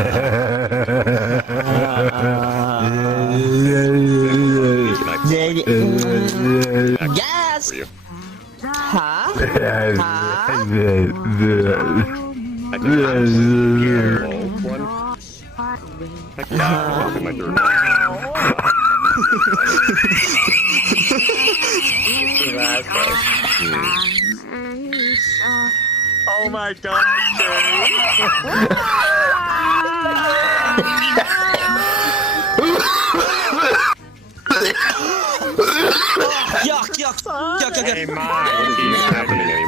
Yes. Huh? Oh my god, Yuck, yuck, yuck, yuck, Hey, yuck. Mike, what is happening?